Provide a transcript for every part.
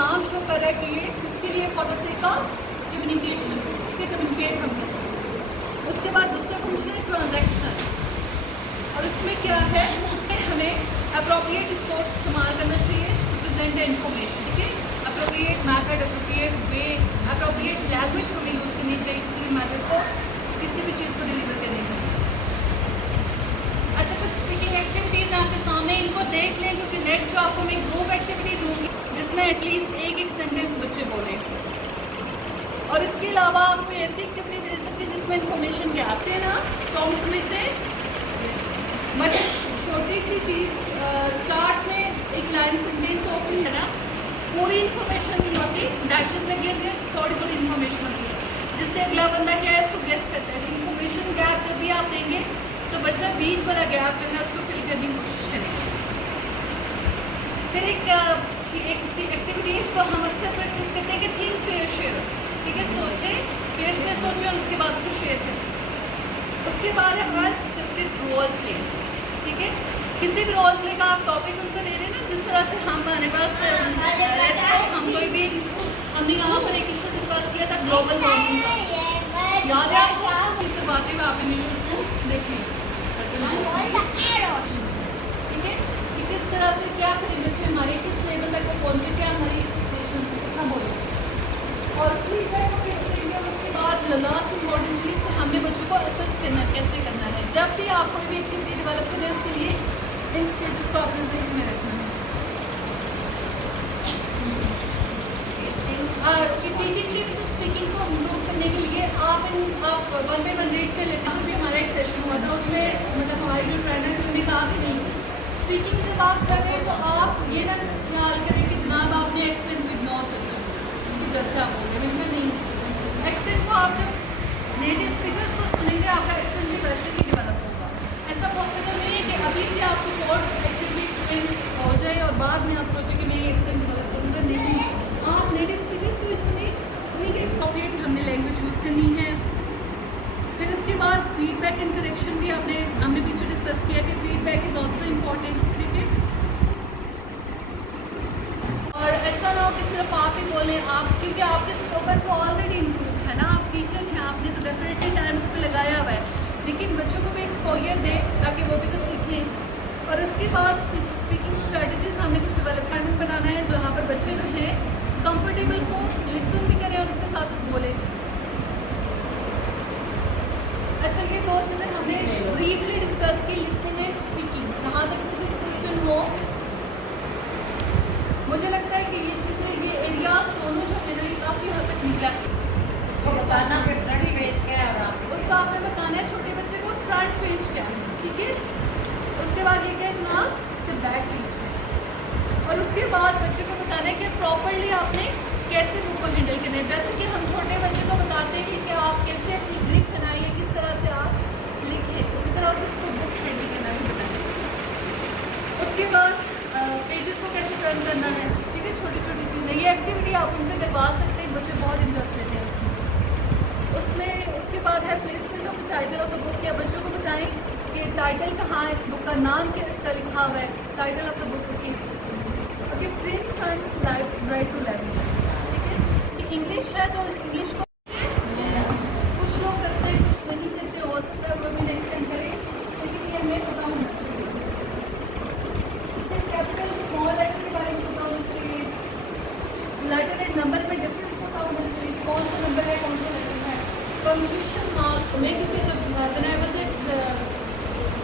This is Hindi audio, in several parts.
नाम शो कर रहा है कि ये किसके लिए, for the sake of communication, ठीक है, कम्युनिकेट हम कर सकते हैं। उसके बाद दूसरा फंक्शन है ट्रांजैक्शनल, और इसमें क्या है, हमें अप्रोप्रिएट स्कोर्स इस्तेमाल करना चाहिए टू प्रेजेंट द इंफॉर्मेशन, ठीक है, appropriate method, appropriate way, appropriate language हमें यूज़ करनी चाहिए किसी भी मैथड को, किसी भी चीज़ को डिलीवर करने के लिए। अच्छा, कुछ स्पीकिंग एक्टिविटीज़ आपके सामने, इनको देख लें, क्योंकि नेक्स्ट जो आपको मैं ग्रुप एक्टिविटी दूँगी जिसमें एटलीस्ट एक सेंटेंस बच्चे बोलें, और इसके अलावा आप कोई ऐसी एक्टिविटी दे सकते हैं जिसमें इंफॉर्मेशन क्या आते हैं ना, तो हम समझते हैं मतलब छोटी सी चीज़, स्टार्ट में एक लाइन सेंटेंस ओपनिंग है ना, पूरी इन्फॉर्मेशन नहीं होती, डैशेस लगे होते, थोड़ी थोड़ी इन्फॉर्मेशन होती है, जिससे अगला बंदा क्या है उसको गेस करता है। इन्फॉर्मेशन गैप जब भी आप देंगे तो बच्चा बीच वाला गैप जो है उसको फिल करने की कोशिश करेगा। फिर एक एक्टिविटीज़ को हम अक्सर प्रैक्टिस करते हैं कि थिंक फेयर शेयर, ठीक है, सोचें, फिर से सोचें और उसके बाद उसको शेयर करें। उसके बाद है अनस्क्रिप्टेड रोल प्लेस, ठीक है, किसी भी रोल प्ले का आप टॉपिक उनको दे दें ना, जिस तरह से हमारे पास हम कोई भी, हमने यहाँ पर एक इशू डिस्कस किया था ग्लोबल वार्मिंग का, याद है आपको, इसके बाद में आप इन इशूज़ को देखिए, ठीक है, कि किस तरह से क्या करें बच्चे हमारे, किस लेवल तक वो पहुँचे, क्या हमारी एक्सपेक्टेशन है, कितना बोले, और फीडबैक को कैसे देंगे। और उसके बाद लास्ट इम्पॉर्टेंट चीज़ कि हमने बच्चों को असेस करना कैसे करना है, जब भी आप कोई भी एक्टिविटी डेवलप करें उसके लिए इन स्टेजेस को अपने ज़हन में रखना है। और टीचिंग टिप्स स्पीकिंग को इम्प्रूव करने के लिए आप 1 by 1 रीड कर लेते हैं। भी हमारा एक सेशन हुआ था, उसमें मतलब हमारी जो ट्रेनर थे उन्होंने कहा कि नहीं, स्पीकिंग जब आप कर रहे हैं तो आप ये ना ख्याल करें कि जनाब आपने एक्सेंट को इग्नोर कर दिया, जैसे आप बोल रहे हैं, मैंने कहा नहीं, एक्सेंट को आप जब नेटिव स्पीकर्स को सुनेंगे आपका एक्सेंट भी वैसे ही डेवलप होगा। ऐसा पॉसिबल नहीं है कि अभी से आप कुछ और एक्टिवली फ्लुएंट हो जाए और बाद में आप सोचें कि मैं ये एक्सेंट डेवलप करूँगा, नहीं, आप नेटिव स्पीकर्स को सुनिए, उन्हीं के एक्सप्रोप्रिएट हमने लैंग्वेज यूज़ करनी है। फिर उसके बाद फीडबैक एंड करेक्शन भी हमने पीछे डिस्कस किया कि फीडबैक इज़ ऑल्सो इम्पॉर्टेंट, ठीक है, और ऐसा ना हो कि सिर्फ आप ही बोलें, आप, क्योंकि आपके स्पोकन तो ऑलरेडी इम्प्रूव है ना, आप टीचर हैं, आपने तो डेफिनेटली टाइम उस पर लगाया हुआ है, लेकिन बच्चों को भी एक्सपोजर दें ताकि वो भी तो सीखें। और उसके बाद स्पीकिंग स्ट्रेटजीज हमने कुछ डेवलपमेंट बनाना है जहाँ पर बच्चे जो हैं कंफर्टेबल हो, लिसन भी करें और उसके साथ साथ बोलें। अच्छा, ये दो चीज़ें हमने ब्रीफली डिस्कस की, लिसनिंग एंड स्पीकिंग। यहाँ तक किसी को क्वेश्चन हो, मुझे लगता है कि ये चीज़ें, ये एरियाज दोनों जो है ना, ये काफ़ी हद तक निकला है। बताना कि फ्रंट पेज क्या है, उसका आपने बताना है छोटे बच्चे को फ्रंट पेज क्या है, ठीक है, उसके बाद ये क्या है जनाब, इसके बैक पेज है, और उसके बाद बच्चे को बताना है कि प्रॉपरली आपने कैसे बुक को हैंडल करना है। जैसे कि हम छोटे बच्चे को बताते हैं कि आप कैसे अपनी ग्रिप बनाइए, किस तरह से आप लिखें, उस तरह से उसको बुक हैंडल करना भी बताएं। उसके बाद पेजेस को कैसे टर्न करना है, ठीक है, छोटी छोटी चीज़ें, ये एक्टिविटी आप उनसे करवा सकते हैं, बच्चे बहुत इंटरेस्ट लेते हैं उसमें। उसके बाद है placement of title of the book, या बच्चों को बताएं कि टाइटल कहाँ है, इस बुक का नाम क्या इसका लिखा हुआ है, टाइटल ऑफ द बुक की। Okay, print front right to left, ठीक है, कि इंग्लिश है तो इंग्लिश को कुछ लोग करते हैं, कुछ नहीं करते, हो सकता है वो भी नहीं स्टैंड करें, लेकिन ये हमें पता होना चाहिए। फिर कैपिटल स्मॉल लेटर के बारे में पता होना चाहिए, लेटर एंड नंबर में डिफरेंस पता होना चाहिए कि कौन सा नंबर है, कौन सा लेटर है। पंक्चुएशन मार्क्स में, क्योंकि जब when I was at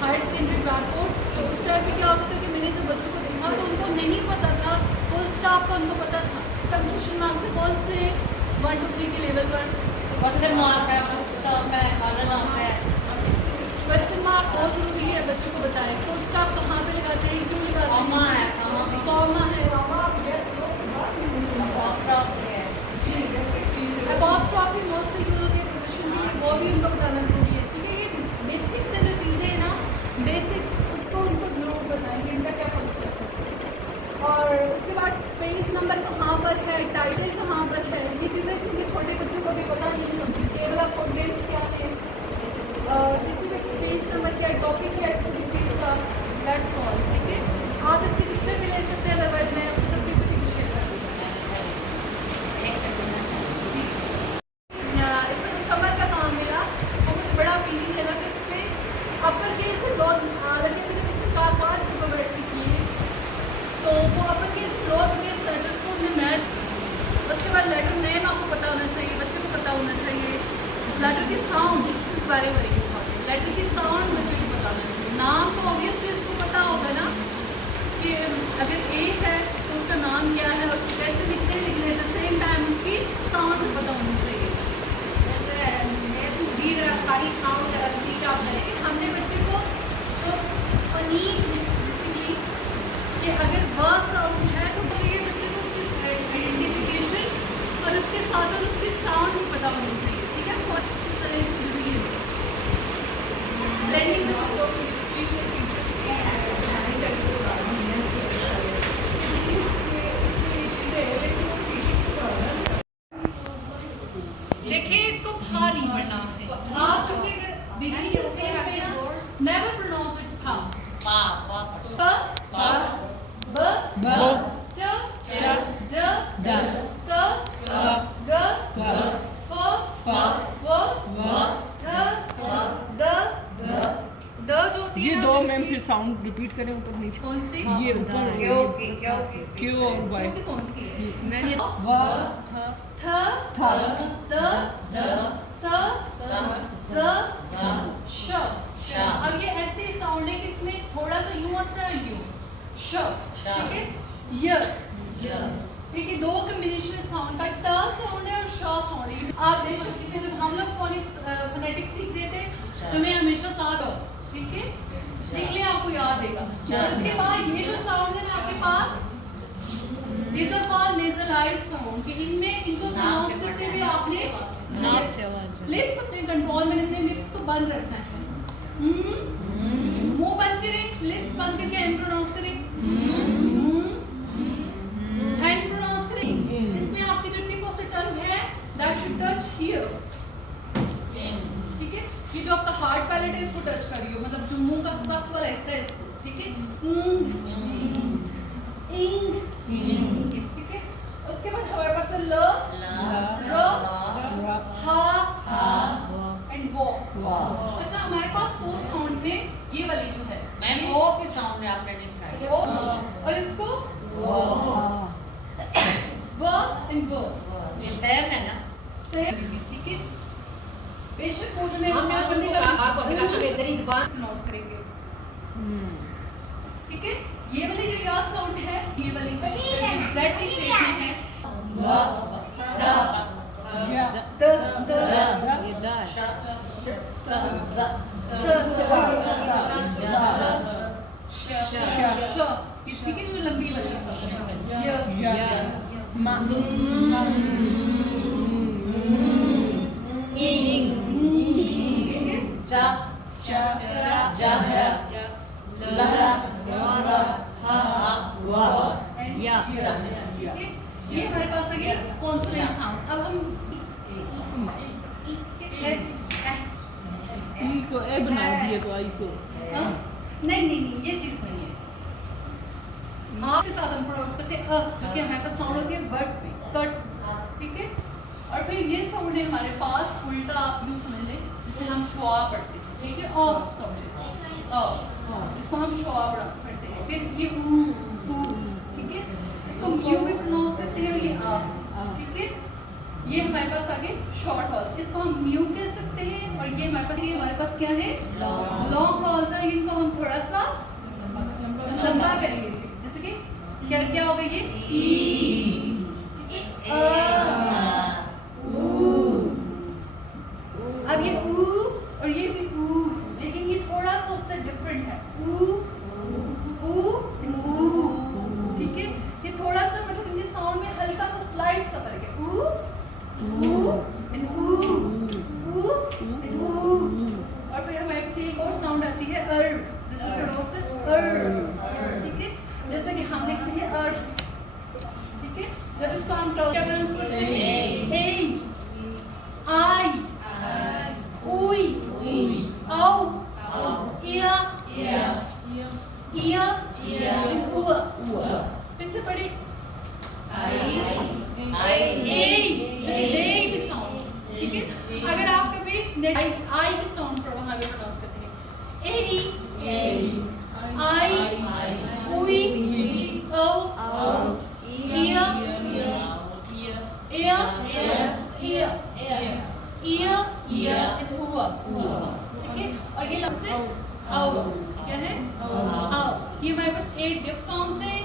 higher secondary transport, तो उस टाइम पे क्या होता था कि मैंने जब बच्चों को देखा तो उनको नहीं पता था, फुल स्टॉप का उनको पता था। पंक्चुएशन मार्क्स से कौन से 1 2 3 के लेवल पर क्वेश्चन मार्क है, फुल स्टॉप है, कॉलन ऑफ है। क्वेश्चन मार्क बहुत ज़रूरी है, बच्चों को बताएं फुल स्टॉप कहाँ पे लगाते हैं, क्यों लगाते हैं, कॉमा है, कॉमा भी, कॉमा है अपॉस्ट्रोफ है जी, अपॉस्ट्रोफी मोस्टली यूज होती है पोजीशन के लिए, वो भी उनको बताना ज़रूरी है, ठीक है। ये बेसिक से जो चीज़ें हैं ना, बेसिक उसको उनको ज़रूर बताएं कि इनका क्या फंक्शन है। और उसके बाद पेज नंबर कहाँ पर है, टाइटल कहाँ पर है, ये चीज़ें क्योंकि छोटे बच्चों को भी पता नहीं होती, टेबल ऑफ कंटेंट्स क्या है, किसी भी पेज नंबर क्या है, टॉपिक क्या है एक्टिविटीज़ का, दैट्स ऑल, ठीक है। आप इसकी पिक्चर भी ले सकते हैं, अदरवाइज मैं आपके साथ पीपीटी भी शेयर कर दूँगी। लोअर केस लेटर्स को हमने मैच। उसके बाद लेटर नेम आपको पता होना चाहिए, बच्चे को पता होना चाहिए। लेटर की साउंड, इस बारे में इम्पॉर्टेंट, लेटर की साउंड बच्चे को पता होना चाहिए। नाम तो ऑब्वियसली उसको पता होगा ना कि अगर ए है तो उसका नाम क्या है, उसको कैसे लिखते हैं, लेकिन एट द सेम टाइम उसकी साउंड भी पता होनी चाहिए। सारी साउंड रिपीट आप करें। हमने बच्चे को जो फनीम है बेसिकली कि अगर व साउंड है तो चाहिए बच्चे को उसकी आइडेंटिफिकेशन और उसके साथ साथ उसकी साउंड भी पता होनी चाहिए, ठीक है। फॉर ब्लेंडिंग बच्चे को देखिए इसको फा नहीं पढ़ना है आप, क्योंकि अगर बिगिनिंग स्टेज पे ना नेवर प्रोनाउंस इट फा। पा पा प ब ब च ज ड क ग फ व ठ द द जो होती है ये ना, दो इसकी- मैम फिर साउंड रिपीट करें ऊपर नीचे। कौन सी? ये ऊपर क्यों की क्यों और वाई। क्योंकि कौन सी है? व थ थ द स ज श। अब ये ऐसे साउंड है कि इसमें थोड़ा सा यूं आता है, यूं श, ठीक है। य, ठीक है, दो कॉम्बिनेशन साउंड का ट साउंड है और श साउंड है। आप बेशक देखिए जब हम लोग फोनेटिक्स सीख रहे थे तो मैं हमेशा साथ हो, ठीक है, देख लिया आपको याद रहेगा। उसके बाद ये जो साउंड है ना आपके पास, these are called nasalized sound कि इनमें इनको प्रोनाउंस करते हुए आपने लिप्स अपने कंट्रोल में अपने लिप्स को बंद रखना है। मुंह बंद करें, लिप्स बंद करके एम प्रोनाउंस करें, एंड प्रोनाउंस करें। इसमें आपकी जो टिप ऑफ द टंग है दैट शुड टच हियर, ठीक है। ये जो आपका हार्ड पैलेट है इसको टच करियो, मतलब जो मुंह का सख्त वाला हिस्सा है इसको, ठीक है। इंग, ठीक है। उसके बाद हमारे पास है ल, र, हा एंड वो। अच्छा हमारे पास दो साउंड्स हैं, ये वाली जो है मैम ओ की साउंड है आपने नहीं अच्छा, खाई। वो और इसको व एंड वो ये सेम है ना। सेम, ठीक है। बेशक वो जो है हम क्या करने का आपको अभी तक बेहतरीन जुबान प्रोनाउंस करेंगे, ठीक है। ये वाली जो या साउंड है, ये वाली जेड की शेप में है, या द द ये दास ठीक है, जो लंबी वाली या मा ठीक है। जा चा जा लहरा हा या ठीक है। ये हमारे पास आ गया कॉन्सोनेंट साउंड। अब हम ई को ए बना दिए तो आई को नहीं, ये चीज नहीं है। आप के साथ हम प्रोनाउंस करते हैं क्योंकि हमारे पास साउंड होती है बट में कट, ठीक है। और फिर ये साउंड है हमारे पास उल्टा, आप यूं समझ लें जिसे हम शुआ पढ़ते हैं, ठीक है। साउंड इसको हम शुआ पढ़ते हैं। फिर ये ऊ, ठीक है, इसको यू भी प्रोनाउंस करते हैं और ये ठीक है। ये हमारे पास आगे शॉर्ट हॉल्स, इसको हम म्यू कह सकते हैं। और ये हमारे पास क्या है, लॉन्ग हॉल्स है। इनको हम थोड़ा सा लंबा करेंगे, जैसे कि क्या होगा ये ई, अब ये ऊ और ये भी ऊ, लेकिन ये थोड़ा सा उससे डिफरेंट है। ऊ, ठीक है। ये थोड़ा सा मतलब इनके साउंड में हल्का सा स्लाइड सा फर्क है। ऊ एंड ऊ एंड ऊ। और फिर हमारे पास एक और साउंड आती है अर, दिस इज प्रोनाउंस्ड एज अर, ठीक है। जैसे कि हम लिखते हैं अर्थ, ठीक है। जब इसको हम क्या प्रोनाउंस करते हैं, ए, आई, उई, औ, इया, इया, उआ। फिर से पढ़े, ए की साउंड, ठीक है। अगर आप कभी आई की साउंड वहाँ पे प्रोनाउंस करते हैं, ए, आई, उई, औ, ठीक है, और ये लफ्ज है औ, क्या है औ। ये हमारे पास 8 डिफ्थॉन्ग्स है,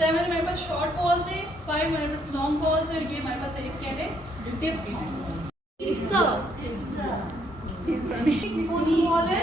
7 हमारे पास शॉर्ट वॉल्स है, 5 हमारे पास लॉन्ग वॉल्स है, और ये हमारे पास एक क्या है डिफ्थॉन्ग्स। पिज़्ज़ा कौन सी वॉल है?